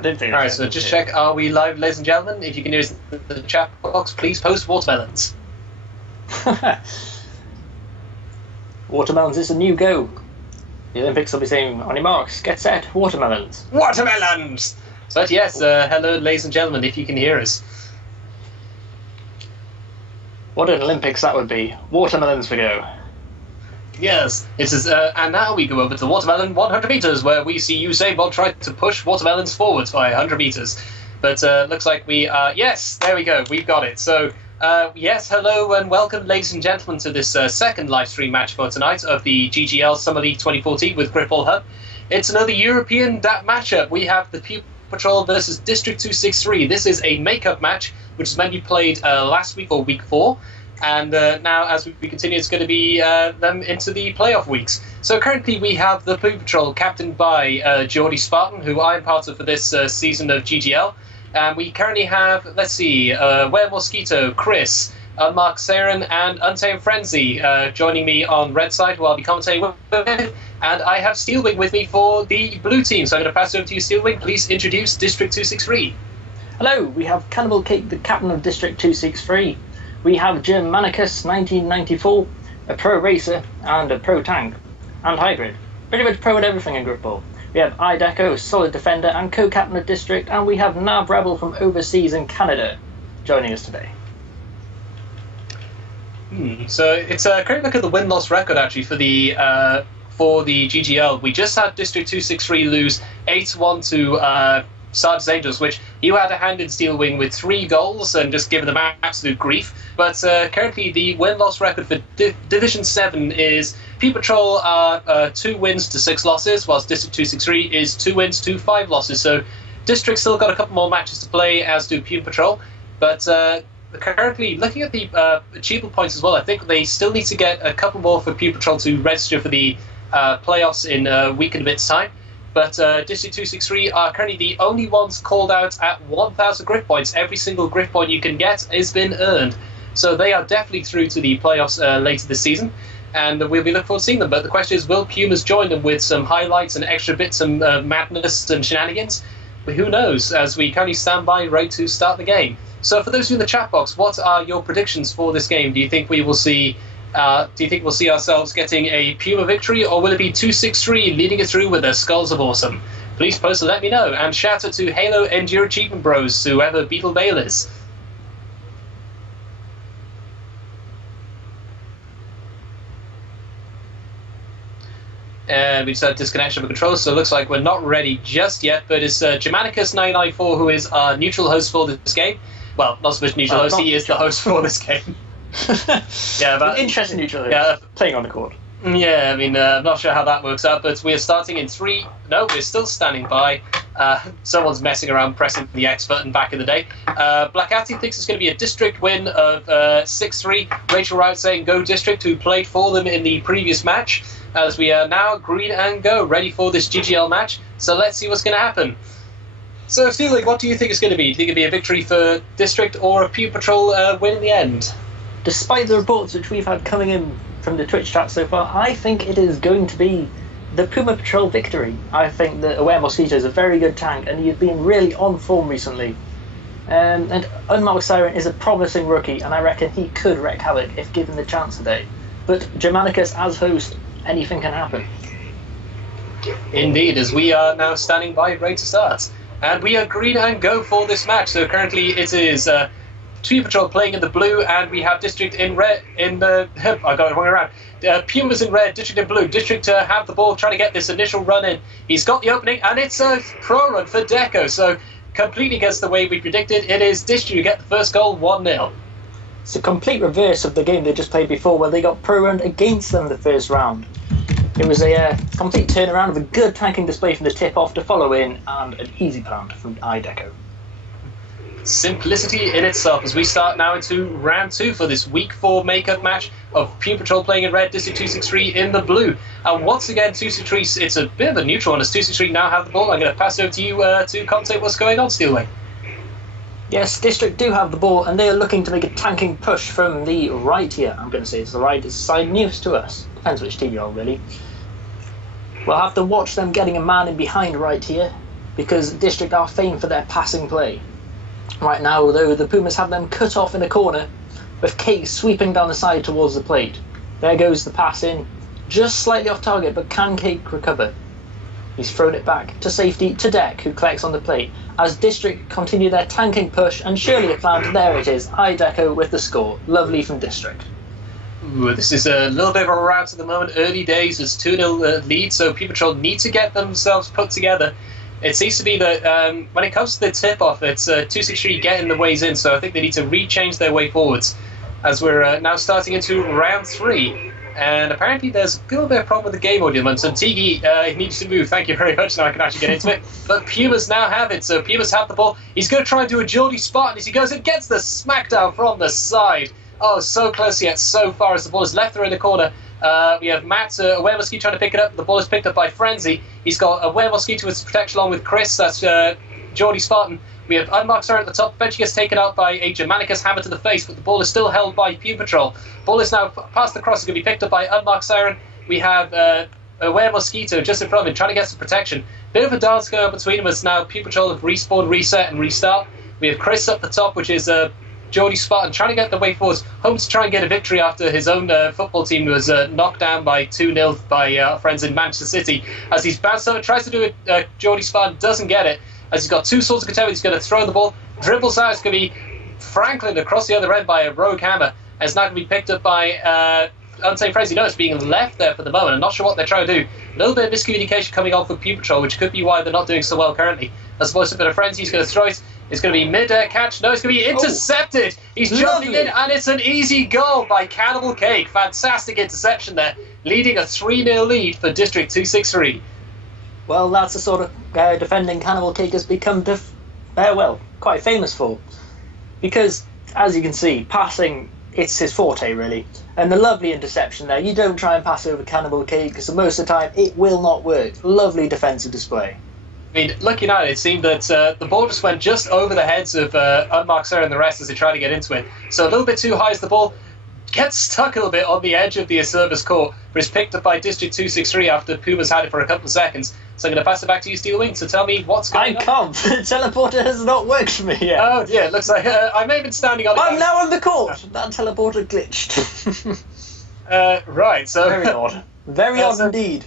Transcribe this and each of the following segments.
I didn't think. Alright, so just check, are we live, ladies and gentlemen? If you can hear us in the chat box, please post watermelons. Watermelons is a new go. The Olympics will be saying, on your marks, get set, watermelons. Watermelons! But yes, hello, ladies and gentlemen, if you can hear us. What an Olympics that would be. Watermelons for go. Yes, it is, and now we go over to watermelon 100 meters, where we see Usain Bolt try to push watermelons forwards by 100 meters. But looks like we are, yes, there we go, we've got it. So, yes, hello and welcome, ladies and gentlemen, to this second live stream match for tonight of the GGL Summer League 2014 with Gripball Hub. It's another European matchup. We have the Puma Patrol versus District 263. This is a make-up match, which is meant to be played last week or week 4. And now, as we continue, it's going to be them into the playoff weeks. So currently we have the Puma Patrol captained by Geordie Spartan, who I'm part of for this season of GGL. And we currently have, let's see, Were Mosquito, Chris, Mark Saren, and Untamed Frenzy joining me on red side, who I'll be commentating with. And I have Steelwing with me for the blue team. So I'm going to pass it over to you, Steelwing. Please introduce District 263. Hello, we have Cannibal Cake, the captain of District 263. We have Germanicus 1994, a pro racer and a pro tank and hybrid. Pretty much pro at everything in Gripball. We have Ideco, solid defender and co-captain of District, and we have Nav Rebel from overseas in Canada joining us today. So it's a great look at the win-loss record actually for the GGL. We just had District 263 lose 8-1 to Sarge's Angels, which you had a hand in Steelwing with 3 goals and just given them absolute grief. But currently the win-loss record for Division 7 is Puma Patrol are 2 wins to 6 losses, whilst District 263 is 2 wins to 5 losses. So District still got a couple more matches to play, as do Puma Patrol. But currently, looking at the achievable points as well, I think they still need to get a couple more for Puma Patrol to register for the playoffs in a week and a bit's time. But District 263 are currently the only ones called out at 1,000 grip points. Every single grip point you can get has been earned. So they are definitely through to the playoffs later this season. And we'll be looking forward to seeing them. But the question is, will Pumas join them with some highlights and extra bits and madness and shenanigans? But who knows, as we currently stand by ready to start the game. So for those of you in the chat box, what are your predictions for this game? Do you think we will see... we'll see ourselves getting a Puma victory, or will it be 263 leading it through with their Skulls of Awesome? Please post and let me know. And shout out to Halo Endure Achievement Bros, whoever Beetle Bale is. And we just had disconnection of the controller, so it looks like we're not ready just yet. But it's Germanicus994 who is our neutral host for this game. Well, not so much neutral host, he is the host for this game. Yeah, but interesting neutral playing on the court. Yeah, I mean, I'm not sure how that works out, but we're starting in 3. No, we're still standing by. Someone's messing around pressing the X button back in the day. Blackati thinks it's going to be a district win of 6-3. Rachel Wright saying go district, who played for them in the previous match. As we are now green and go, ready for this GGL match. So let's see what's going to happen. So, Steelwing, what do you think it's going to be? Do you think it'll be a victory for district or a Puma Patrol win in the end? Despite the reports which we've had coming in from the Twitch chat so far, I think it is going to be the Puma Patrol victory. I think that Aware Mosquito is a very good tank, and he's been really on form recently. And Unmarked Siren is a promising rookie, and I reckon he could wreak havoc if given the chance today. But Germanicus as host, anything can happen. Indeed, as we are now standing by, ready to start. And we are green and go for this match. So currently it is... Puma Patrol playing in the blue, and we have District in red. I got it wrong around. Pumas in red, District in blue. District have the ball, trying to get this initial run in. He's got the opening, and it's a pro run for Deco. So completely against the way we predicted. It is District who get the first goal, 1-0. It's a complete reverse of the game they just played before, where they got pro run against them the first round. It was a complete turnaround of a good tanking display from the tip off to follow in, and an easy plant from Ideco. Simplicity in itself as we start now into round 2 for this week 4 makeup match of Puma Patrol playing in red, District 263 in the blue. And once again, 263, it's a bit of a neutral one as 263 now have the ball. I'm going to pass it over to you to commentate what's going on, Steelway. Yes, District do have the ball, and they are looking to make a tanking push from the right here. I'm going to say it's the right side nearest to us. Depends which team you're on, really. We'll have to watch them getting a man in behind right here. because District are famed for their passing play. Right now, though, the Pumas have them cut off in a corner, with Cake sweeping down the side towards the plate. There goes the pass in, just slightly off target, but can Cake recover? He's thrown it back to safety to Deck, who collects on the plate, as District continue their tanking push, and surely a plan. There it is, Ideco with the score. Lovely from District. Ooh, this is a little bit of a rout at the moment. Early days, it's 2-0 lead, so Puma Patrol need to get themselves put together. It seems to be that when it comes to the tip-off, it's 2-6-3 getting the ways in, so I think they need to rechange their way forwards, as we're now starting into round 3. And apparently there's a little bit of problem with the game audio. So Tigi needs to move. Thank you very much. Now I can actually get into it. But Pumas now have it. So Pumas have the ball. He's going to try and do a Geordie Spartan as he goes and gets the smackdown from the side. Oh, so close yet so far as the ball is left there in the corner. We have Matt Aware Mosquito trying to pick it up. The ball is picked up by Frenzy. He's got Aware Mosquito with protection along with Chris. That's Geordie Spartan. We have Unmarked Siren at the top. Eventually gets taken out by a Germanicus hammer to the face, but the ball is still held by Puma Patrol. Ball is now past the cross. It's going to be picked up by Unmarked Siren. We have Aware Mosquito just in front of him, trying to get some protection. Bit of a dance going on between them as now Puma Patrol have respawned, reset, and restart. We have Chris up the top, which is Geordie Spartan, trying to get the way forwards. Home to try and get a victory after his own football team was knocked down by 2-0 by our friends in Manchester City. As he's bounced over, tries to do it, Geordie Spartan doesn't get it. As he's got 2 swords of contempt, he's going to throw the ball, dribbles out. It's going to be Franklin across the other end by a rogue hammer. And it's now going to be picked up by Untamed Frenzy. No, it's being left there for the moment. I'm not sure what they're trying to do. A little bit of miscommunication coming on for Puma Patrol, which could be why they're not doing so well currently. As opposed to a bit of Frenzy, he's going to throw it. It's going to be mid-air catch. No, it's going to be intercepted. He's jumping in, and it's an easy goal by Cannibal Cake. Fantastic interception there, leading a 3-0 lead for District 263. Well, that's the sort of defending Cannibal Cake has become, quite famous for. Because, as you can see, passing, it's his forte, really. And the lovely interception there. You don't try and pass over Cannibal Cake, because most of the time, it will not work. Lovely defensive display. I mean, looking at it, it seemed that the ball just went just over the heads of Unmarked Sarah and the rest as they tried to get into it. So a little bit too high as the ball gets stuck a little bit on the edge of the service court, but it's picked up by District 263 after Puma's had it for a couple of seconds. So I'm going to pass it back to you, Steel Wing, so tell me what's going on. I can't. The teleporter has not worked for me yet. Oh, yeah, it looks like I may have been standing on it. I'm now on the court. That teleporter glitched. Right, so... Very odd. Very odd indeed.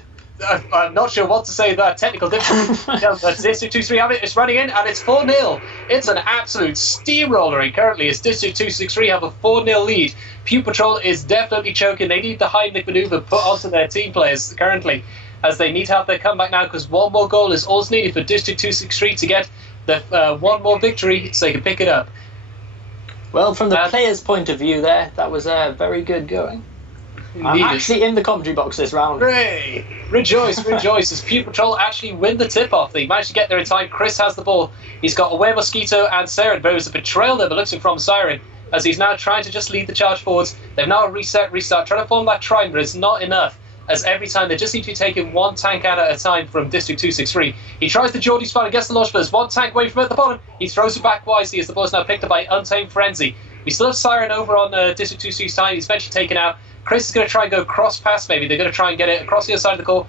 I'm not sure what to say about technical difficulty. District 263 have it, it's running in, and it's 4-0. It's an absolute steamroller, and currently it's District 263 have a 4-0 lead. Puma Patrol is definitely choking. They need the Heimlich maneuver put onto their team players currently, as they need to have their comeback now, because one more goal is all needed for District 263 to get the one more victory so they can pick it up. Well, from the players' point of view there, that was very good going. I'm actually in the commentary box this round. Hooray! Rejoice, rejoice, as Puma Patrol actually win the tip-off. They managed to get there in time. Chris has the ball. He's got Aware Mosquito and Siren, but it was a betrayal there, but looks from Siren, as he's now trying to just lead the charge forwards. They've now restart, trying to form that try, but it's not enough, as every time they just need to be taking one tank out at a time from District 263. He tries the Geordie Spot and gets the launch, but there's one tank away from it at the bottom. He throws it back wisely as the ball is now picked up by Untamed Frenzy. We still have Siren over on District 263's side. He's eventually taken out. Chris is going to try and go cross pass, maybe. They're going to try and get it across the other side of the court.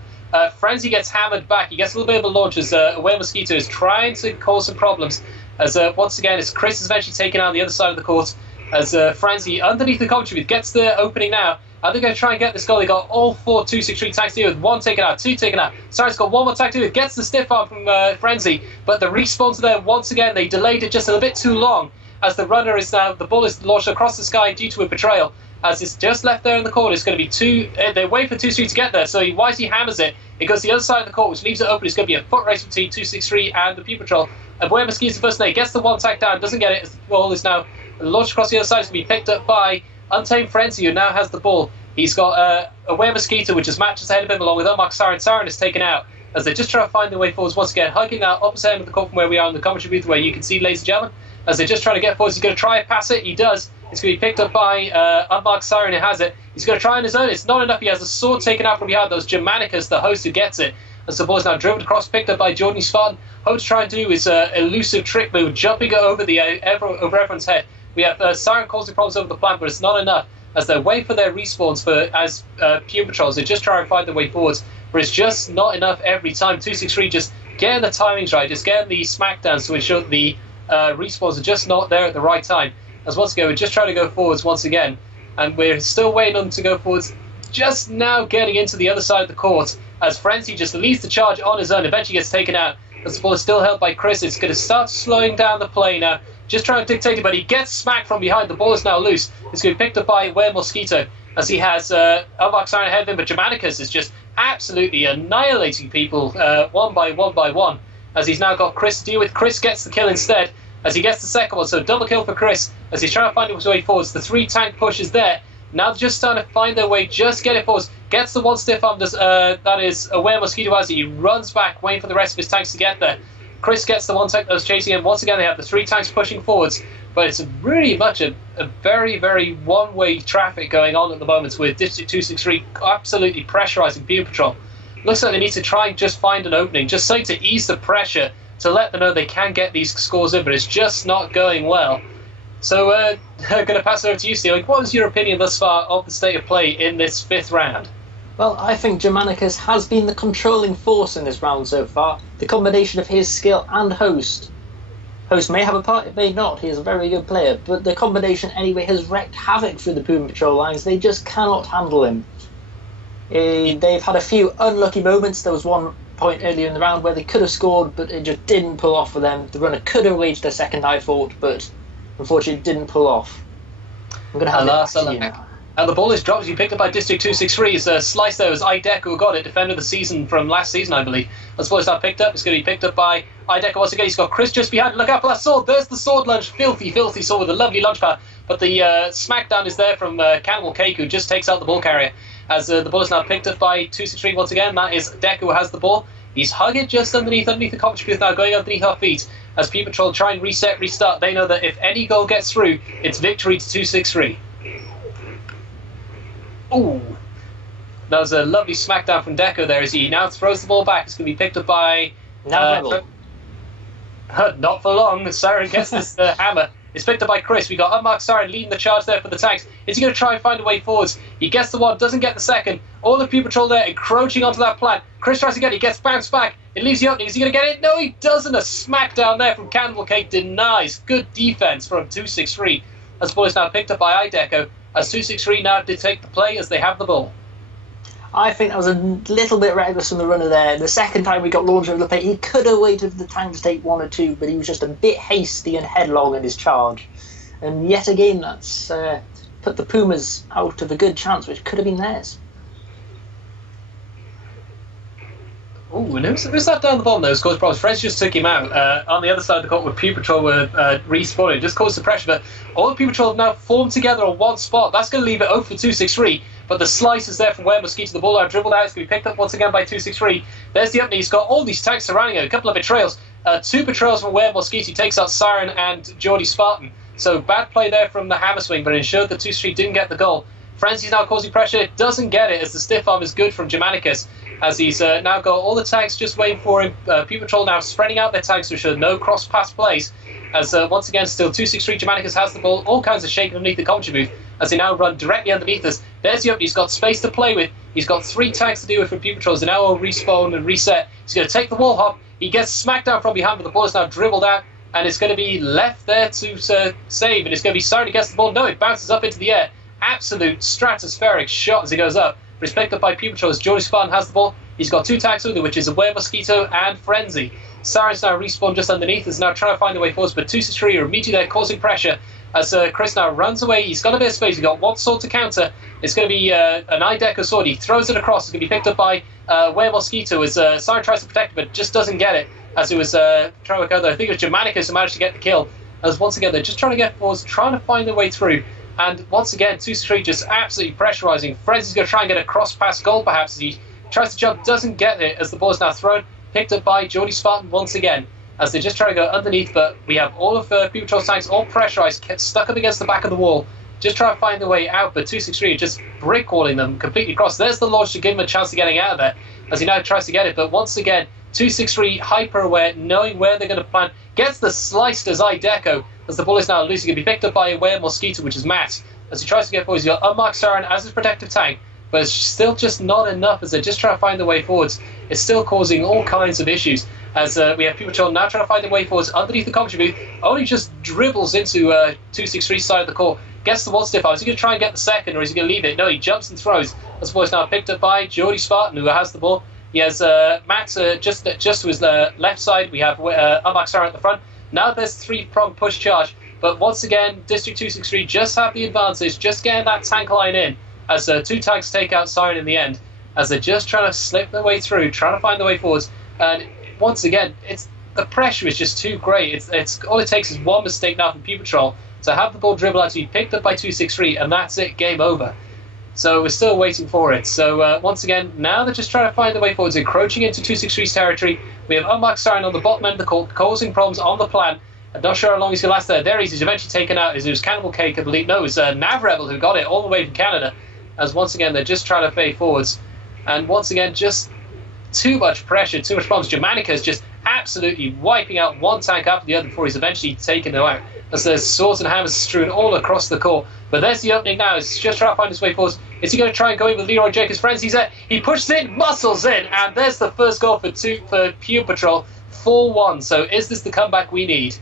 Frenzy gets hammered back. He gets a little bit of a launch as Aware Mosquito is trying to cause some problems. As once again, as Chris is eventually taken out on the other side of the court. As Frenzy, underneath the commentary, gets the opening now. Are they going to try and get this goal? They got all 4 263 tanks to do with, 1 taken out, 2 taken out. Siren's got 1 more tank to do with, gets the stiff arm from Frenzy, but the respawns there once again. They delayed it just a little bit too long, as the runner is now, the ball is launched across the sky due to a betrayal. As it's just left there in the corner, it's going to be 2. They wait for 263 to get there, so he wisely hammers it. It goes to the other side of the court, which leaves it open. It's going to be a foot race between 263 and the Puma Patrol. Aware Mosquito's the first name, gets the 1 tank down, doesn't get it. The ball is now launched across the other side. It's going to be picked up by Untamed Frenzy, who now has the ball. He's got Aware Mosquito, which is matches ahead of him, along with Unmarked Siren. Siren is taken out as they just try to find their way forwards once again. Hugging now opposite end of the court from where we are in the commentary booth, where you can see, ladies and gentlemen, as they're just trying to get forwards. He's going to try and pass it. He does. It's going to be picked up by Unmarked Siren, who has it. He's going to try on his own. It's not enough. He has a sword taken out from behind. Those Germanicus, the host, who gets it. As the ball is now driven across, picked up by Geordie Spartan. What to try and do is elusive trick move, jumping over the over everyone's head. We have Siren causing problems over the plant, but it's not enough, as they wait for their respawns as Puma Patrols. They just try and find their way forwards, but it's just not enough every time. 263 just getting the timings right, just getting the smackdowns to ensure that the respawns are just not there at the right time. As once again, we're just trying to go forwards once again, and we're still waiting on them to go forwards. Just now getting into the other side of the court, as Frenzy just leads the charge on his own, eventually gets taken out. As the ball is still held by Chris, it's going to start slowing down the play now. Just trying to dictate it, but he gets smacked from behind. The ball is now loose. It's going to be picked up by Were Mosquito, as he has Unlock Siren ahead of him, but Germanicus is just absolutely annihilating people one by one, as he's now got Chris to deal with. Chris gets the kill instead, as he gets the second one, so double kill for Chris, as he's trying to find his way forwards. The 3 tank push is there. Now they're just starting to find their way, just get it forwards. Gets the one stiff arm, that is Aware Mosquito as he runs back, waiting for the rest of his tanks to get there. Chris gets the one tank that was chasing him. Once again, they have the 3 tanks pushing forwards, but it's really much a very, very one-way traffic going on at the moment, with District 263 absolutely pressurising Puma Patrol. Looks like they need to try and just find an opening, just something to ease the pressure, to let them know they can get these scores in, but it's just not going well. So I'm going to pass it over to you, Steve. What was your opinion thus far of the state of play in this 5th round? Well, I think Germanicus has been the controlling force in this round so far. The combination of his skill and Host. Host may have a part, it may not. He is a very good player. But the combination anyway has wreaked havoc through the Puma Patrol lines. They just cannot handle him. They've had a few unlucky moments. There was one point earlier in the round where they could have scored, but it just didn't pull off for them. The runner could have waged a second, I thought, but unfortunately it didn't pull off. I'm going to have it back to you now. And the ball is dropped. You picked up by District 263. It's a slice there. It was Ideco who got it. Defender of the season from last season, I believe. As the ball is now picked up, it's going to be picked up by Ideco once again. He's got Chris just behind. Look out for that sword. There's the sword lunge. Filthy, filthy sword with a lovely lunge power. But the smackdown is there from Cannibal Cake, who just takes out the ball carrier. As the ball is now picked up by 263 once again. That is Deco who has the ball. He's hugging just underneath the commentary booth now, going underneath our feet. As Puma Patrol try and reset, restart, they know that if any goal gets through, it's victory to 263. Ooh, that was a lovely smackdown from Deco there as he now throws the ball back. It's going to be picked up by... not for long. Siren gets this hammer. It's picked up by Chris. We got Unmarked Siren leading the charge there for the tanks. Is he going to try and find a way forwards? He gets the one, doesn't get the second. All the Puma Patrol there encroaching onto that plant. Chris tries to get it. He gets bounced back. It leaves the opening. Is he going to get it? No, he doesn't. A smackdown there from Cannibal Cake denies. Good defense from 263. As the ball is now picked up by Ideco. As 263 now dictate the play as they have the ball. I think that was a little bit reckless from the runner there. The second time we got launched over the plate, he could have waited for the tank to take 1 or 2, but he was just a bit hasty and headlong in his charge. And yet again, that's put the Pumas out of a good chance, which could have been theirs. Ooh, and who's that down the bottom there who's caused problems? French just took him out. On the other side of the court where Puma Patrol were respawning, just caused the pressure. But all the Puma Patrol have now formed together on one spot. That's going to leave it open for 263. But the slice is there from Were Mosquito. The ball now dribbled out. It's going to be picked up once again by 263. There's the opening. He's got all these tanks surrounding him. A couple of betrayals. 2 betrayals from Were Mosquito. He takes out Siren and Geordie Spartan. So bad play there from the hammer swing, but it ensured that 263 didn't get the goal. Frenzy's now causing pressure. Doesn't get it as the stiff arm is good from Germanicus. As he's now got all the tanks just waiting for him. Puma Patrol now spreading out their tanks, which are no cross-pass plays. As once again, still 263, Germanicus has the ball. All kinds of shaking underneath the commentary booth as they now run directly underneath us. There's the opening. He's got space to play with. He's got 3 tanks to deal with from Puma Patrols. They now all respawn and reset. He's going to take the wall hop. He gets smacked down from behind, but the ball is now dribbled out. And it's going to be left there to save. And it's going to be Siren against the ball. No, it bounces up into the air. Absolute stratospheric shot as it goes up. But it's picked up by Puma Patrol as Geordie Spartan has the ball. He's got 2 tanks with him, which is Aware Mosquito and Frenzy. Siren's now respawned just underneath. Is now trying to find a way forwards, but 263 are immediately there causing pressure as Chris now runs away. He's got a bit of space. He's got 1 sword to counter. It's going to be an Ideco sword. He throws it across. It's going to be picked up by Aware Mosquito as Siren tries to protect it, but just doesn't get it. As it was trying to work out there. I think it was Germanicus who managed to get the kill. As once again, they're just trying to get forwards, trying to find their way through. And once again, 263 just absolutely pressurising. Frenzy's going to try and get a cross-pass goal, perhaps, as he tries to jump, doesn't get it, as the ball is now thrown, picked up by Geordie Spartan once again, as they just try to go underneath, but we have all of Puma Patrol's tanks all pressurised, kept stuck up against the back of the wall, just trying to find their way out, but 263 just brick-walling them completely across. There's the launch to give him a chance of getting out of there, as he now tries to get it, but once again, 263 hyper-aware, knowing where they're going to plant, gets the sliced as Ideco, as the ball is now loose. He can be picked up by Aware Mosquito, which is Matt, as he tries to get forward. He's got Unmarked Siren as his protective tank, but it's still just not enough as they're just trying to find their way forwards. It's still causing all kinds of issues as we have Puma Patrol now trying to find their way forwards underneath the commentary booth. Only just dribbles into 263's side of the court, gets the one stiff arm. Is he going to try and get the second, or is he going to leave it? No, he jumps and throws. As the ball is now picked up by Geordie Spartan, who has the ball. He has Max just to his left side. We have Unmarked Siren at the front. Now there's three-pronged push charge. But once again, District 263 just have the advantage, just getting that tank line in as two tanks take out Siren in the end, as they're just trying to slip their way through, trying to find their way forwards. And once again, the pressure is just too great. It's all it takes is one mistake now from Puma Patrol to have the ball dribble out to be picked up by 263, and that's it, game over. So we're still waiting for it. So once again, now they're just trying to find their way forwards, encroaching into 263's territory. We have Unmarked Siren on the bottom end of the court, causing problems on the plan. I'm not sure how long he's going to last there. There he is. He's eventually taken out. It was Cannibal Cake, I believe. No, it was Nav Rebel who got it all the way from Canada. As once again, they're just trying to fade forwards. And once again, just too much pressure, too much problems. Germanica is just absolutely wiping out one tank after the other before he's eventually taken them out. As there's swords and hammers strewn all across the court. But there's the opening now. He's just trying to find his way forwards. Is he going to try and go in with Leroy Jacobs' friends? He's there. He pushes in, muscles in, and there's the first goal for Puma Patrol, 4-1. So is this the comeback we need?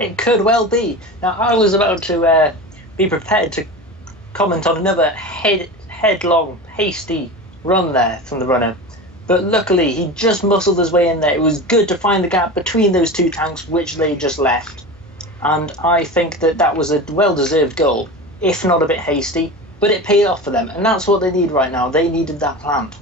It could well be. Now, I was about to be prepared to comment on another headlong, hasty run there from the runner. But luckily, he just muscled his way in there. It was good to find the gap between those two tanks, which they just left. And I think that was a well-deserved goal, if not a bit hasty. But it paid off for them, and that's what they need right now. They needed that plant.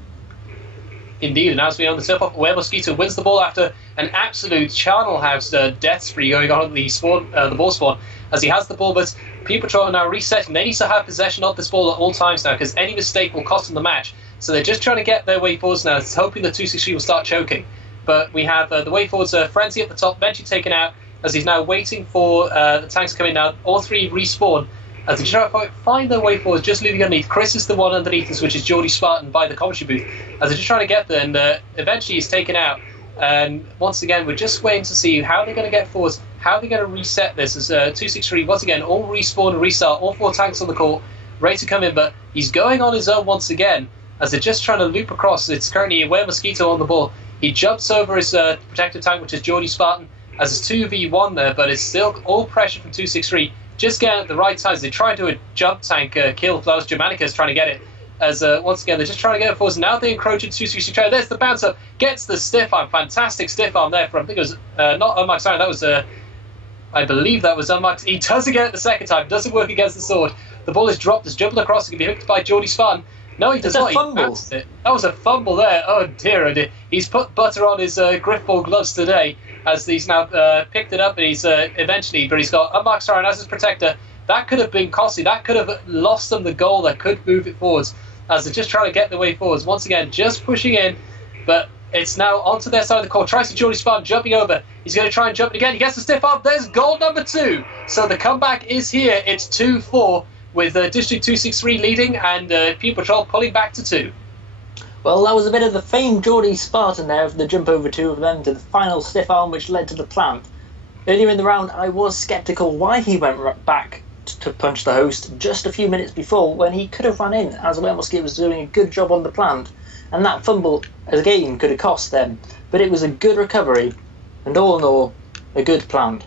Indeed, and as we on the tip-off, where Mosquito wins the ball after an absolute Charnel House death spree going on at the ball spawn, as he has the ball, but Puma Patrol are now resetting. They need to have possession of this ball at all times now, because any mistake will cost them the match. So they're just trying to get their way forwards now, hoping the 263 will start choking. But we have the way forwards, Frenzy at the top, eventually taken out, as he's now waiting for the tanks to come in now. All three respawn. As they try to find their way forward, just leaving underneath. Chris is the one underneath us, which is Geordie Spartan by the commentary booth. As they're just trying to get there, and eventually he's taken out. And once again, we're just waiting to see how they're going to get forwards, how they're going to reset this. As 263, once again, all respawn and restart, all four tanks on the court, ready to come in. But he's going on his own once again, as they're just trying to loop across. It's currently Where Mosquito on the ball. He jumps over his protective tank, which is Geordie Spartan, as it's 2v1 there, but it's still all pressure from 263. Just getting at the right size. They try to do a jump tank kill. That was Germanicus trying to get it. As once again, they're just trying to get it forwards. Now they encroach into 263. There's the bounce up. Gets the stiff arm. Fantastic stiff arm there from, I think it was not Unmarked Siren. That was, I believe that was Unmarked. He does again at the second time. Doesn't work against the sword. The ball is dropped. It's jumbled across. It can be hooked by Geordie Spartan. No, he does not. He bounced it. That was a fumble there. Oh dear, oh dear. He's put butter on his Griffball gloves today, as he's now picked it up, and he's eventually, but he's got Unmarked Siren as his protector. That could have been costly. That could have lost them the goal. That could move it forwards, as they're just trying to get the way forwards. Once again, just pushing in, but it's now onto their side of the court. Tries to Geordie Spartan, jumping over. He's going to try and jump it again. He gets the stiff arm. There's goal number 2. So the comeback is here. It's 2-4, with District 263 leading and Puma Patrol pulling back to 2. Well, that was a bit of the famed Geordie Spartan there, the jump over 2 of them to the final stiff arm, which led to the plant. Earlier in the round, I was sceptical why he went back to punch the host just a few minutes before, when he could have run in, as Mosquito was doing a good job on the plant, and that fumble again could have cost them. But it was a good recovery, and all in all, a good plant.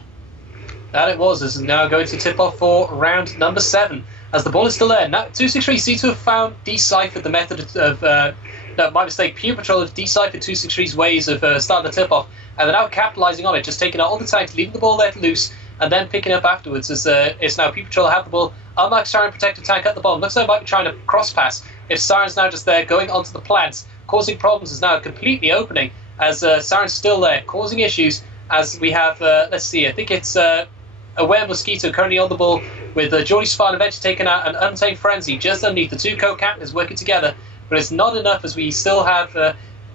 That it was. This is now going to tip off for round number 7, as the ball is still there. Now 263 seems to have deciphered the method of no, my mistake. Puma Patrol have deciphered 263's ways of starting the tip off, and they're now capitalising on it, just taking out all the tanks, leaving the ball there loose, and then picking up afterwards. As it's now Puma Patrol have the ball. Unmarked Siren protective tank at the bottom. Looks like they might be trying to cross pass. If Siren's now just there, going onto the plants, causing problems, is now completely opening, as Siren's still there, causing issues. As we have, let's see, I think it's Aware Mosquito currently on the ball, with Geordie Spartan eventually taken out, an Untamed Frenzy just underneath. The two co-captains working together, but it's not enough, as we still have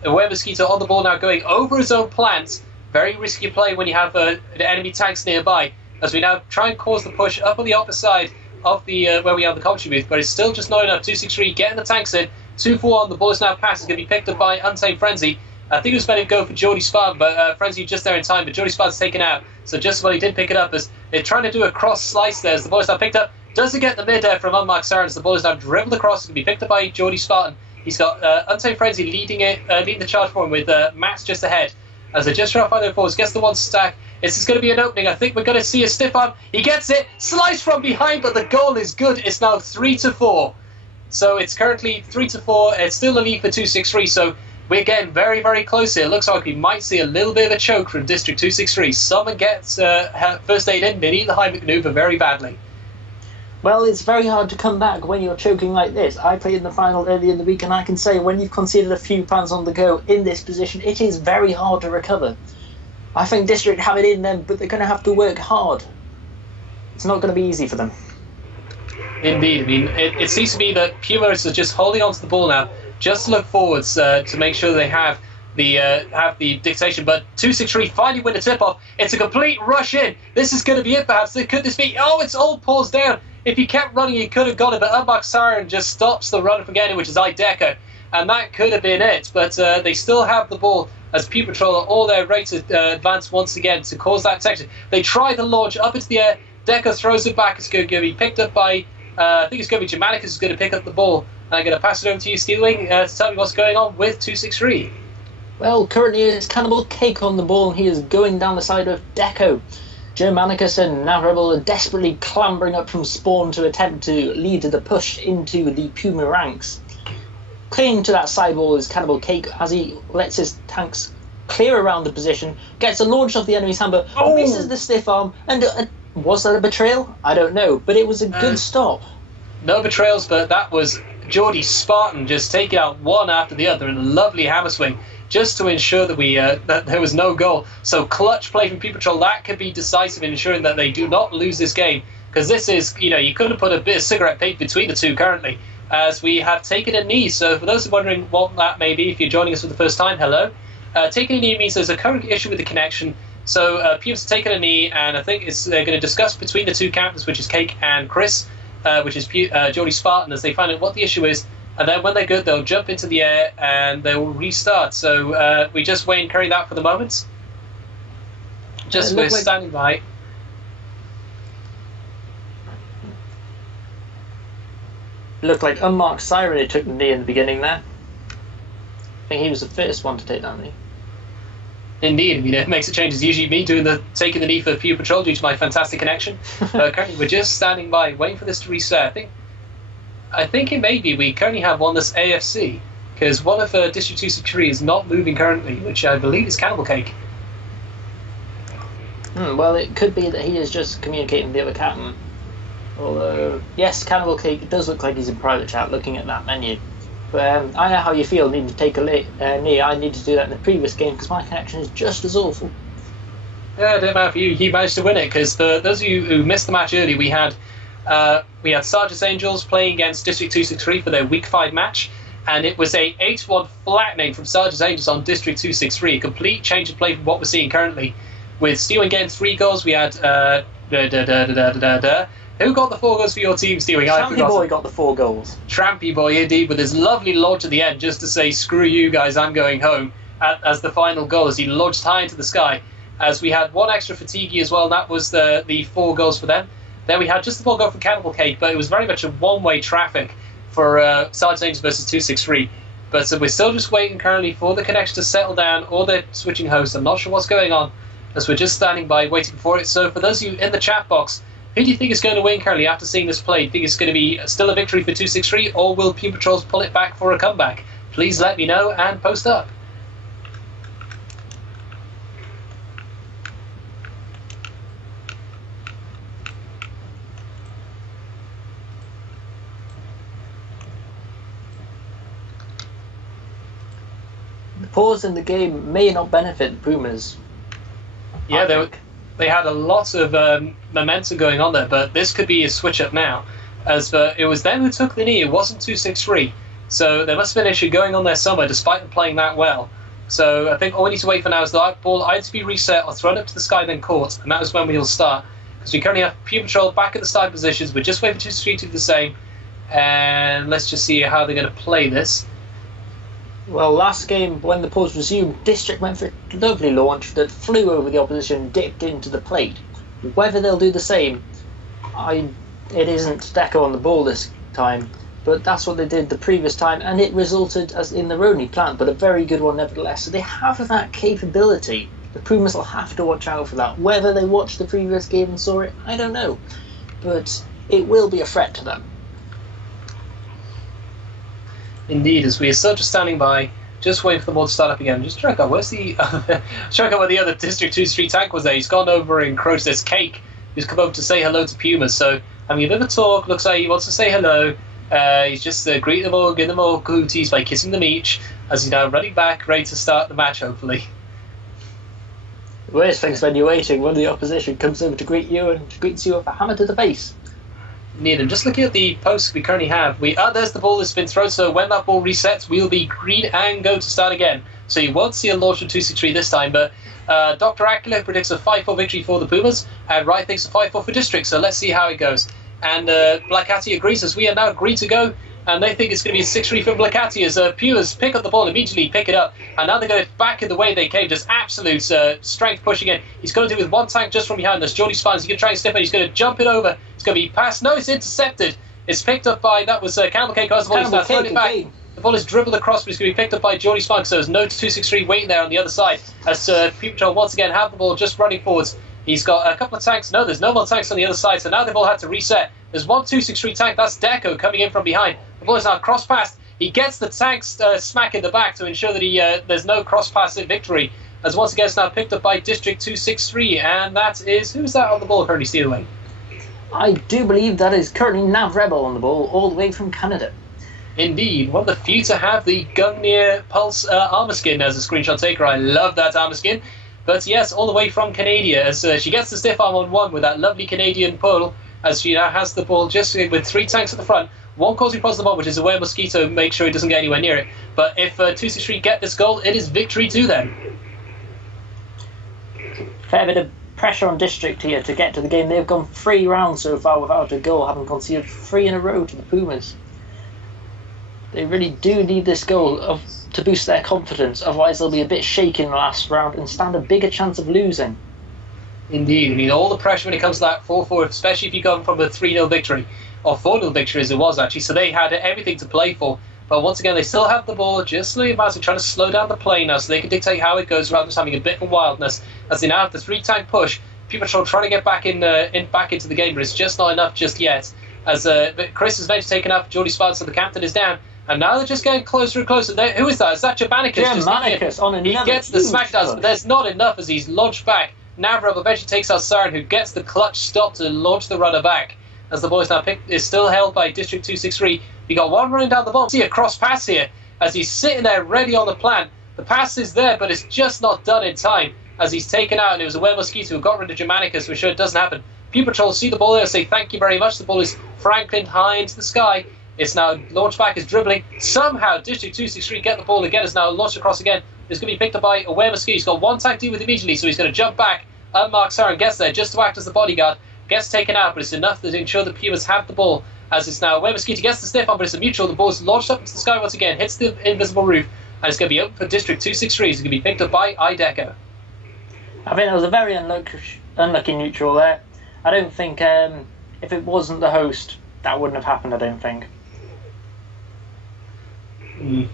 Aware Mosquito on the ball now, going over his own plants. Very risky play when you have the enemy tanks nearby, as we now try and cause the push up on the opposite side of the where we are in the commentary booth, but it's still just not enough. 263 getting the tanks in. 2-4 on, the ball is now passed. It's going to be picked up by Untamed Frenzy. I think it was better to go for Geordie Spartan, but Frenzy just there in time, but Geordie Spartan's taken out. So just when he did pick it up, as they're trying to do a cross slice there, as the ball is now picked up. Doesn't get the mid-air from unmarked Sirens. The ball is now dribbled across. It's going to be picked up by Geordie Spartan. He's got Untamed Frenzy leading the charge for him with Max just ahead. As they just try to find their forwards, gets the one stack. This is going to be an opening. I think we're going to see a stiff arm. He gets it, slice from behind, but the goal is good. It's now 3-4. So it's currently 3-4. It's still a lead for 263. So we're getting very, very close here. It looks like we might see a little bit of a choke from District 263. Someone gets first aid in. They need the Heimlich maneuver very badly. Well, it's very hard to come back when you're choking like this. I played in the final earlier in the week, and I can say when you've conceded a few pounds on the go in this position, it is very hard to recover. I think District have it in them, but they're going to have to work hard. It's not going to be easy for them. Indeed. I mean, it seems to be that Puma is just holding on to the ball now, just to look forwards to make sure they have the dictation. But 263 finally win the tip-off. It's a complete rush in. This is going to be it, perhaps. Could this be... Oh, it's all paused down. If he kept running, he could have got it, but unmarked Siren just stops the run from getting, which is Ideco, and that could have been it. But they still have the ball as Puma Patrol are all there ready to advance once again to cause that section. They try to launch up into the air. Deco throws it back. It's going to be picked up by, I think it's going to be Germanicus who's going to pick up the ball. And I'm going to pass it over to you, Steelwing, to tell me what's going on with 263. Well, currently it's Cannibal Cake on the ball, and he is going down the side of Deco. Germanicus and Navrable are desperately clambering up from spawn to attempt to lead the push into the Puma ranks. Clinging to that sidewall is Cannibal Cake as he lets his tanks clear around the position, gets a launch off the enemy's hammer, misses the stiff arm, and was that a betrayal? I don't know, but it was a good stop. No betrayals, but that was Geordie Spartan just taking out one after the other in a lovely hammer swing, just to ensure that that there was no goal. So clutch play from Puma Patrol, that could be decisive in ensuring that they do not lose this game. Because this is, you couldn't put a bit of cigarette paper between the two currently, as we have taken a knee. So for those who are wondering what that may be, if you're joining us for the first time, hello. Taking a knee means there's a current issue with the connection. So Puma's taken a knee, and I think they're going to discuss between the two captains, which is Cake and Chris, which is Geordie Spartan, as they find out what the issue is. And then when they're good, they'll jump into the air and they will restart. So we just wait and carry that for the moment. We're standing by. Looked like unmarked Siren who took the knee in the beginning there. I think he was the first one to take that knee. Indeed, I mean, it makes a change. It's usually me taking the knee for Puma Patrol due to my fantastic connection. Currently, we're just standing by, waiting for this to reset. I think it may be we currently have one that's AFC, because one of District 263 is not moving currently, which I believe is Cannibal Cake. Well, it could be that he is just communicating with the other captain. Although, yes, Cannibal Cake, it does look like he's in private chat looking at that menu. But I know how you feel needing to take a knee. I need to do that in the previous game because my connection is just as awful. Yeah, it didn't matter for you. He managed to win it, because for those of you who missed the match early, we had Sargent's Angels playing against District 263 for their Week 5 match, and it was a 8-1 flattening from Sargent's Angels on District 263, a complete change of play from what we're seeing currently. With Steelwing getting 3 goals, we had... Who got the 4 goals for your team, Steelwing? Trampy Boy got the 4 goals. Trampy Boy, indeed, with his lovely launch at the end, just to say, screw you guys, I'm going home, as the final goal, as he launched high into the sky. As we had 1 extra fatiguey as well, and that was the 4 goals for them. Then we had just the 1 goal from Cannibal Cake, but it was very much a one-way traffic for Sargent Angels versus 263. But we're still just waiting currently for the connection to settle down, or they're switching hosts. I'm not sure what's going on, as we're just standing by waiting for it. So for those of you in the chat box, who do you think is going to win currently after seeing this play? Do you think it's going to be still a victory for 263, or will Puma Patrols pull it back for a comeback? Please let me know and post up. The pause in the game may not benefit the Pumas. Yeah, they had a lot of momentum going on there, but this could be a switch up now, as it was them who took the knee. It wasn't 263, so there must have been an issue going on there somewhere, despite them playing that well. So I think all we need to wait for now is the ball either to be reset or thrown up to the sky, then caught, and that is when we'll start. Because we currently have Puma Patrol back at the start positions. We're just waiting for 263 to do the same, and let's just see how they're going to play this. Well, last game, when the pause resumed, District went for a lovely launch that flew over the opposition, dipped into the plate. Whether they'll do the same, I It isn't Deco on the ball this time, but that's what they did the previous time, and it resulted as in their only plant, but a very good one nevertheless. So they have that capability. The Pumas will have to watch out for that. Whether they watched the previous game and saw it, I don't know, but it will be a threat to them. Indeed, as we are still just standing by, just waiting for the ball to start up again. Just check out where's the check out where the other District 2 Street tank was there. He's gone over and encroached this Cake, who's come over to say hello to Puma. So having a bit of a talk, looks like he wants to say hello. He's just greeting them all, giving them all cooties by kissing them each, as he's now running back, ready to start the match, hopefully. The worst thing's when you're waiting, one of the opposition comes over to greet you and greets you with a hammer to the face. Indeed, and just looking at the posts we currently have, there's the ball that's been thrown, so when that ball resets, we'll be green and go to start again. So you won't see a launch of 263 this time, but Dr. Akula predicts a 5-4 victory for the Pumas, and Wright thinks a 5-4 for District, so let's see how it goes. And Black Hattie agrees, as we are now agreed to go, and they think it's going to be a 6-3 for Black Hattie as Pumas pick up the ball, immediately pick it up, and now they're going back in the way they came, just absolute strength pushing in. He's going to do it with one tank just from behind us. Jordy Spines, he's going to try and step in, he's going to jump it over, it's going to be passed, no, it's intercepted. It's picked up by, that was Campbell Cake, he's now thrown it back. The ball is dribbled across, but it's going to be picked up by Jordy Spines, so there's no 263 waiting there on the other side, as Puma Patrol once again have the ball just running forwards. He's got a couple of tanks. No, there's no more tanks on the other side, so now they've all had to reset. There's 1 263 tank. That's Deco coming in from behind. The ball is now cross-passed. He gets the tanks smack in the back to ensure that there's no cross-pass victory. As once again it's now picked up by District 263, and that is... Who's that on the ball currently stealing? I do believe that is currently Nav Rebel on the ball, all the way from Canada. Indeed, one of the few to have the Gungnir Pulse armor skin as a screenshot taker. I love that armor skin. But yes, all the way from Canada, as she gets the stiff arm on one with that lovely Canadian pull, as she now has the ball just with 3 tanks at the front, one causing problems at the moment, which is Aware Mosquito, make sure he doesn't get anywhere near it. But if 263 get this goal, it is victory to them. Fair bit of pressure on District here to get to the game. They've gone 3 rounds so far without a goal, having conceded 3 in a row to the Pumas. They really do need this goal to boost their confidence, otherwise they'll be a bit shaky in the last round and stand a bigger chance of losing. Indeed, I mean, all the pressure when it comes to that 4-4, especially if you come from a 3-0 victory, or 4-0 victory as it was actually, so they had everything to play for. But once again, they still have the ball, just slowly advancing, trying to slow down the play now so they can dictate how it goes rather than just having a bit of wildness, as they now have the 3-tank push. Puma Patrol trying to get back back into the game, but it's just not enough just yet. As Chris is eventually taken up, Jordy Spard, so the captain is down. And now they're just getting closer and closer. Who is that? Is that Germanicus? Germanicus on another. He gets the smackdowns, but there's not enough as he's launched back. Navrov eventually takes out Sarin, who gets the clutch stop to launch the runner back. As the ball is now is still held by District 263. We got one running down the ball. See a cross pass here as he's sitting there ready on the plan. The pass is there, but it's just not done in time as he's taken out. And it was Aware Mosquito who got rid of Germanicus, which sure it doesn't happen. Puma Patrol see the ball there, say thank you very much. The ball is Franklin high into the sky. It's now launched back, is dribbling. Somehow District 263 get the ball again. It's now launched across again. It's going to be picked up by Aware Mosquito. He's got one tank to deal with immediately, so he's going to jump back. Unmarked Sarin gets there just to act as the bodyguard. Gets taken out, but it's enough to ensure the Pumas have the ball. As it's now Aware Mosquito gets the stiff on, but it's a mutual. The ball is launched up into the sky once again, hits the invisible roof, and it's going to be open for District 263. It's going to be picked up by Ideco. I think that was a very unlucky neutral there. I don't think if it wasn't the host, that wouldn't have happened, I don't think.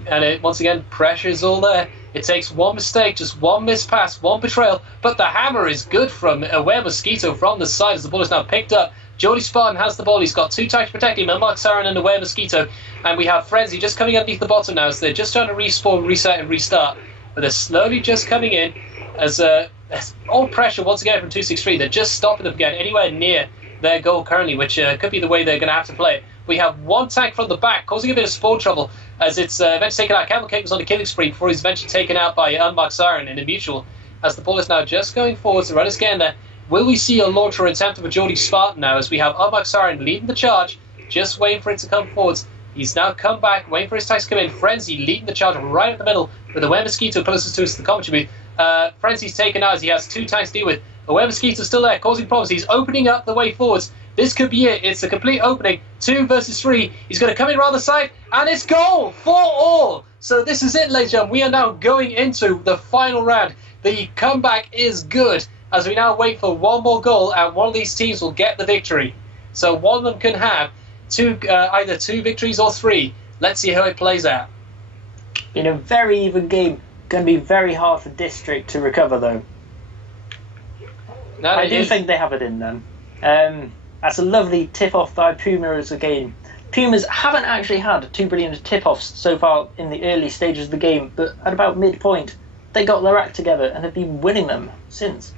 And once again, pressure is all there. It takes one mistake, just one mispass, one betrayal, but the hammer is good from Aware Mosquito from the side as the ball is now picked up. Jordy Spartan has the ball. He's got 2 tanks protecting him, Mark Sarin and Aware Mosquito. And we have Frenzy just coming underneath the bottom now, so they're just trying to respawn, reset, and restart. But they're slowly just coming in as all pressure once again from 263. They're just stopping them getting anywhere near their goal currently, which could be the way they're going to have to play it. We have one tank from the back, causing a bit of spawn trouble, as it's eventually taken out. Camel Cake was on the killing spree before he's eventually taken out by Unmarked Siren in a mutual. As the ball is now just going forwards, the runners getting there. Will we see a launch or attempt of a Geordie Spartan now, as we have Unmarked Siren leading the charge, just waiting for it to come forwards. He's now come back, waiting for his tanks to come in. Frenzy leading the charge right at the middle, with Aware Mosquito closest to us to the commentary booth. Frenzy's taken out as he has 2 tanks to deal with. Aware Mosquito's still there, causing problems. He's opening up the way forwards. This could be it. It's a complete opening. 2 versus 3. He's going to come in around the side, and it's goal for all. So this is it, ladies and gentlemen. We are now going into the final round. The comeback is good, as we now wait for one more goal, and one of these teams will get the victory. So one of them can have either 2 victories or 3. Let's see how it plays out. In a very even game, going to be very hard for District to recover, though. I do think they have it in them. That's a lovely tip-off by Puma as a game. Pumas haven't actually had 2 brilliant tip-offs so far in the early stages of the game, but at about midpoint, they got their act together and have been winning them since.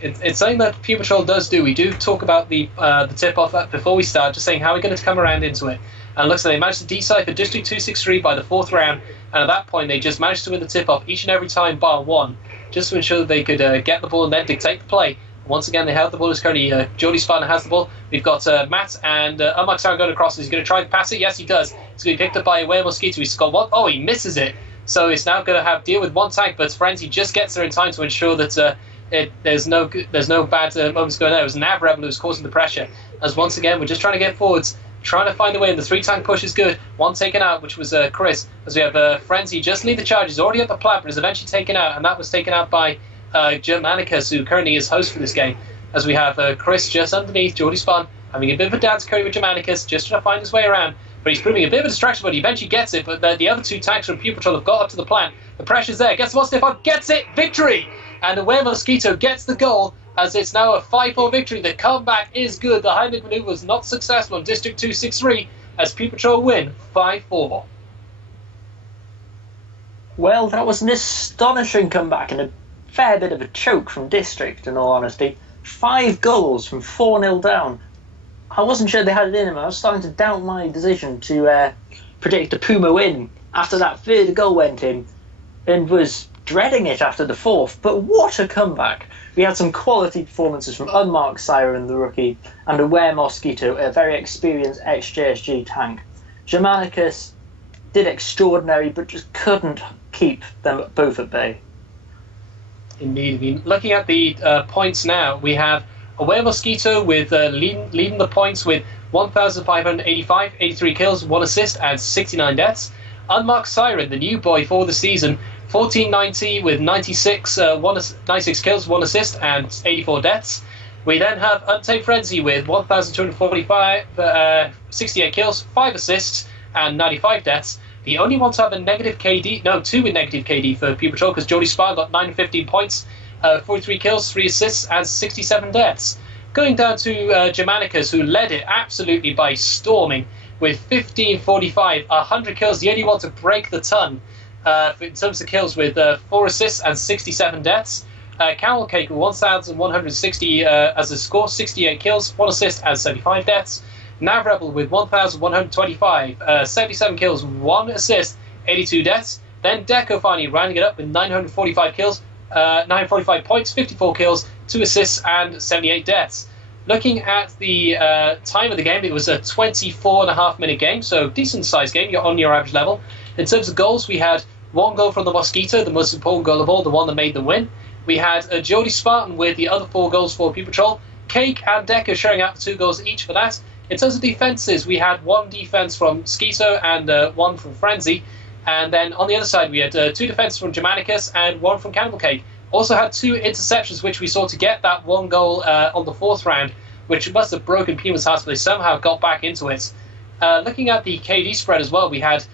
It's something that Puma Patrol does do. We do talk about the tip-off before we start, just saying how we're going to come around into it. And it looks like they managed to decipher District 263 by the 4th round, and at that point they just managed to win the tip-off each and every time bar 1, just to ensure that they could get the ball and then dictate the play. Once again, they have the ball. It's currently Jody Spartan has the ball. We've got Matt and Unmarked Siren going across. He's going to try to pass it. Yes, he does. It's going to be picked up by Aware Mosquito. He's got one. Oh, he misses it. So it's now going to have deal with 1 tank, but Frenzy just gets there in time to ensure that there's no bad moments going there. It was Nav Rebel who's causing the pressure. As once again, we're just trying to get forwards, trying to find a way, and the 3 tank push is good. 1 taken out, which was Chris. As we have Frenzy just lead the charge. He's already at the plant, but is eventually taken out, and that was taken out by Germanicus, who currently is host for this game. As we have Chris just underneath, Geordie Spun, having a bit of a dance curry with Germanicus, just trying to find his way around. But he's proving a bit of a distraction, but he eventually gets it. But the other 2 tanks from Puma Patrol have got up to the plant. The pressure's there. Gets the one stiff on, gets it! Victory! And Aware Mosquito gets the goal, as it's now a 5-4 victory. The comeback is good. The high mid maneuver was not successful on District 263, as Puma Patrol win 5-4. Well, that was an astonishing comeback and a fair bit of a choke from District, in all honesty. 5 goals from 4-0 down. I wasn't sure they had it in them. I was starting to doubt my decision to predict a Puma win after that 3rd goal went in, and was dreading it after the 4th. But what a comeback! We had some quality performances from Unmarked Siren, the rookie, and Aware Mosquito, a very experienced ex-JSG tank. Germanicus did extraordinary, but just couldn't keep them both at bay. Indeed. I mean, looking at the points now, we have Aware Mosquito with leading the points with 1,585, 83 kills, 1 assist, and 69 deaths. Unmarked Siren, the new boy for the season, 1490 with 96 kills, 1 assist, and 84 deaths. We then have Untamed Frenzy with 1,245, 68 kills, 5 assists, and 95 deaths. The only one to have a negative KD, no, 2 with negative KD for Puma Patrol, because Jody Spar got 9 and 15 points, 43 kills, 3 assists, and 67 deaths. Going down to Germanicus, who led it absolutely by storming with 1545, 100 kills, the only one to break the ton in terms of kills with 4 assists and 67 deaths. Camel Cake with 1,160 as a score, 68 kills, 1 assist, and 75 deaths. Nav Rebel with 1,125, 77 kills, 1 assist, 82 deaths. Then Deco finally rounding it up with 945 kills, 945 points, 54 kills, 2 assists, and 78 deaths. Looking at the time of the game, it was a 24.5-minute game, so decent-sized game. You're on your average level. In terms of goals, we had 1 goal from the Mosquito, the most important goal of all, the one that made the win. We had Jody Spartan with the other 4 goals for Puma Patrol. Cake and Deco sharing out 2 goals each for that. In terms of defences, we had 1 defence from Schizo and 1 from Frenzy. And then on the other side, we had 2 defences from Germanicus and 1 from Cannibal Cake. Also had 2 interceptions, which we saw to get that 1 goal on the 4th round, which must have broken Puma's hearts, but they somehow got back into it. Looking at the KD spread as well, we had,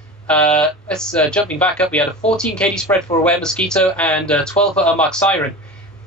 jumping back up, we had a 14 KD spread for Aware Mosquito and 12 for Unmarked Siren.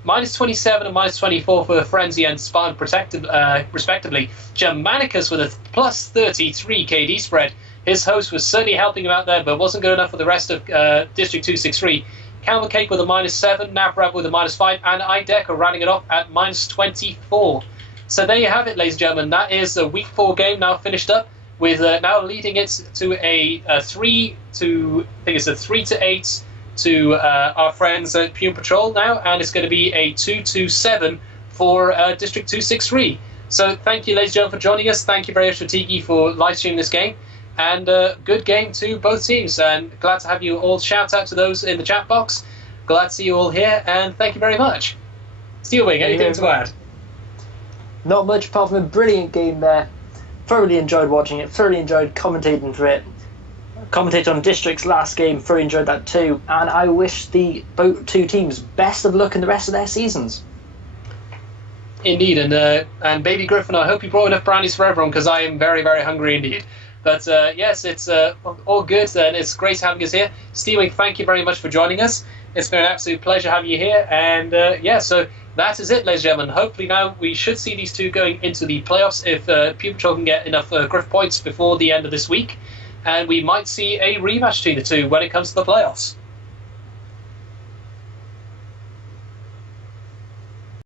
Minus 27 and minus 24 for Frenzy and Spartan respectively. Germanicus with a plus 33 KD spread. His host was certainly helping him out there, but wasn't good enough for the rest of District 263. Camel Cake with a minus 7, Navrab with a minus 5, and Ideco rounding it off at minus 24. So there you have it, ladies and gentlemen. That is a Week 4 game now finished up, with now leading it to a 3 to 8 to our friends at Puma Patrol now, and it's going to be a 2-7 for District 263. So thank you, ladies and gentlemen, for joining us. Thank you very much to Tiki for live streaming this game, and good game to both teams. And glad to have you all. Shout out to those in the chat box. Glad to see you all here, and thank you very much. Steelwing, anything to add? Not much apart from a brilliant game there. Thoroughly enjoyed watching it. Thoroughly enjoyed commentating for it. Commentated on District's last game, thoroughly enjoyed that too, and I wish the both 2 teams best of luck in the rest of their seasons. Indeed, and Baby Griffin, I hope you brought enough brownies for everyone because I am very, very hungry indeed. But yes, it's all good, and it's great having us here. Steaming, thank you very much for joining us. It's been an absolute pleasure having you here, and yeah, so that is it, ladies and gentlemen. Hopefully now we should see these two going into the playoffs if Puma Patrol can get enough Griff points before the end of this week, and we might see a rematch between the two when it comes to the playoffs.